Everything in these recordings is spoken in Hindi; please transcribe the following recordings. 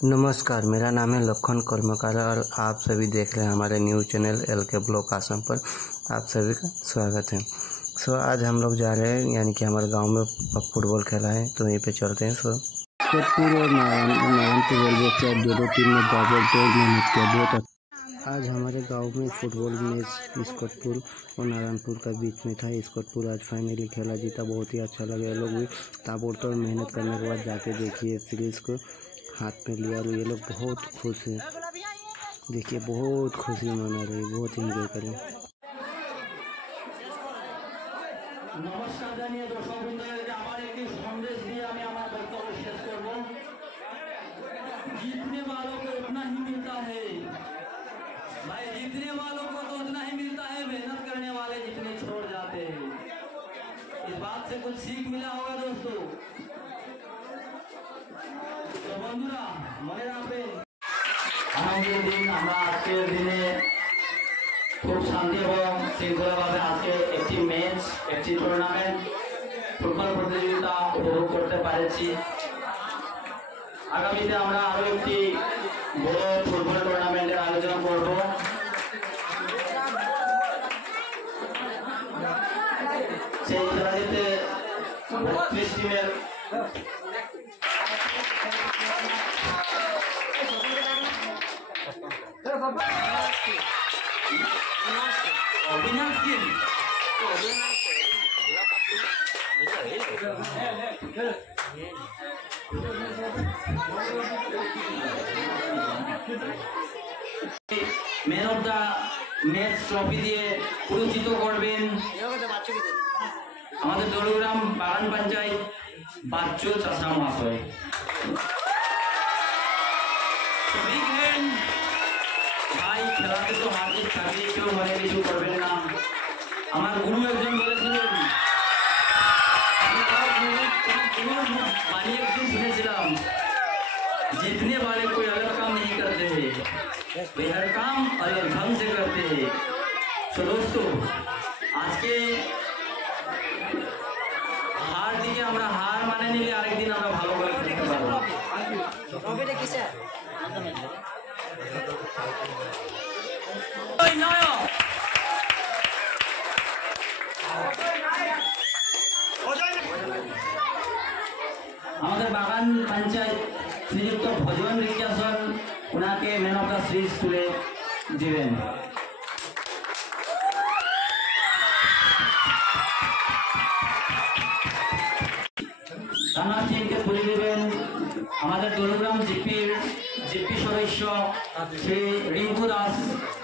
नमस्कार, मेरा नाम है लखन कर्मकार और आप सभी देख रहे हैं हमारे news channel LK block Assam पर। आप सभी का स्वागत है। आज हम लोग जा रहे हैं, यानी कि हमारे गांव में फुटबॉल खेला है, तो यहीं पे चलते हैं। स्कॉटपुर और नारायणपुर रेलवे से दो टीम में मेहनत किया बहुत। आज हमारे गांव में फुटबॉल मैच स्कॉटपुर और नारायणपुर का बीच में था। स्कॉटपुर आज फाइनली खेला, जीता, बहुत ही अच्छा लगा। ये लोग भी ताबड़तोड़ मेहनत करने के बाद जाके देखिए सीरीज़ को हाथ में लिया और ये लोग बहुत खुश हैं। देखिए बहुत खुशी मना रहे, बहुत एंजॉय करें। नमस्कार জানিয়ে দর্শকবৃন্দদেরকে আমার একটি সন্দেশ দিয়ে আমি আমার বক্তব্য শেষ করব। जीतने वालों को उतना ही मिलता है भाई, जीतने वालों को तो उतना ही मिलता है, मेहनत करने वाले जितने छोड़ जाते हैं। इस बात से कुछ सीख मिला होगा दोस्तों। तो बंधुरा मने राखবেন, আজকের দিন আমরা আজকের দিনে খুব শান্তি এবং শৃঙ্খলাভাবে আজকে একটি ম্যাচ, একটি টুর্নামেন্ট ফুটবল প্রতিযোগিতা উপভোগ করতে পেরেছি। আগামীতে আমরা আরো একটি বড় ফুটবল টুর্নামেন্টের আয়োজন করব। সেই খেলাটিতে 32 টিমের man of the match trophy দিয়ে পুরস্কৃত করবেন আমাদের দৌড়গ্রাম বাগান পঞ্চায়েত বাচ্চু চাষা মহাশয়। ভাই খেলাতে তো হার জিত থাকলেই, কেউ মনে কিছু করবেন না। আমার গুরু একজন বলেছিলেন, मानी एक दिन सुनेছিলাম, जीतने वाले कोई अलग काम नहीं करते हैं, वे हर काम अलग ढंग से करते हैं। तो दोस्तों आज के हार दिखे আমরা হার মানে নিলে আরেকদিন আমরা ভালো করে খেলতে পারবো। ট্রফিটা কিসের? ওই নয় আমাদের বাগান পঞ্চায়েত শ্রীযুক্ত ভজন রিজাসন ওনাকে ম্যান অফ দ্য সিরিজ তুলে দিবেন। রানার টিমকে তুলে দিবেন আমাদের দৌড়গ্রাম জিপি সদস্য শ্রী রিঙ্কু দাস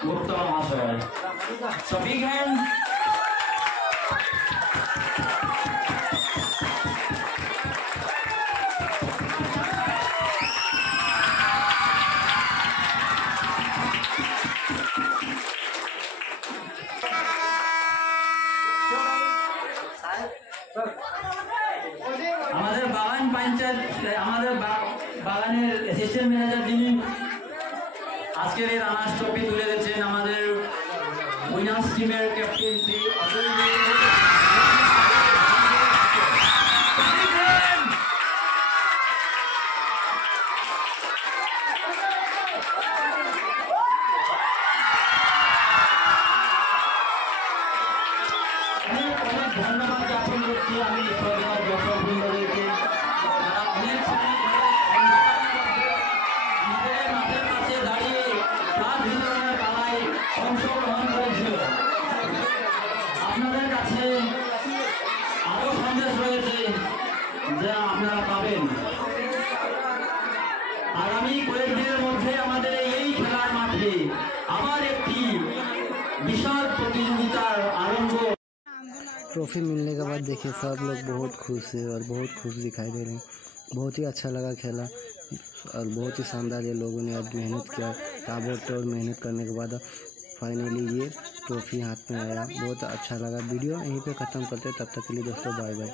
গুপ্ত মহাশয়। সবই হ্যান্ড আমাদের বাগান পঞ্চায়েত, আমাদের বাগানের অ্যাসিস্ট্যান্ট ম্যানেজার যিনি আজকের এই রানার্স ট্রফি তুলে দিচ্ছেন, আমাদের উইনার্স টিমের ক্যাপ্টেন শ্রী অতুল। ধন্যবাদ জ্ঞাপন করছি আমি দর্শকবৃন্দদেরকে, যারা অনেক মাঠের কাছে দাঁড়িয়ে প্রাণ বিতরণের খেলায় অংশগ্রহণ করেছিল। আপনাদের কাছে আরো সন্দেশ রয়েছে যা আপনারা পাবেন। আগামী কয়েকদিনের মধ্যে আমাদের এই খেলার মাঠে আবার একটি বিশাল প্রতিযোগিতার আরম্ভ। ट्रॉफी मिलने के बाद देखिए सब लोग बहुत खुश है और बहुत खुश दिखाई दे रहे हैं। बहुत ही अच्छा लगा खेला और बहुत ही शानदार ये लोगों ने आज मेहनत किया। ताबड़तोड़ मेहनत करने के बाद फाइनली ये ट्रॉफी हाथ में आया। बहुत अच्छा लगा। वीडियो यहीं पे ख़त्म करते हैं, तब तक के लिए दोस्तों बाय बाय।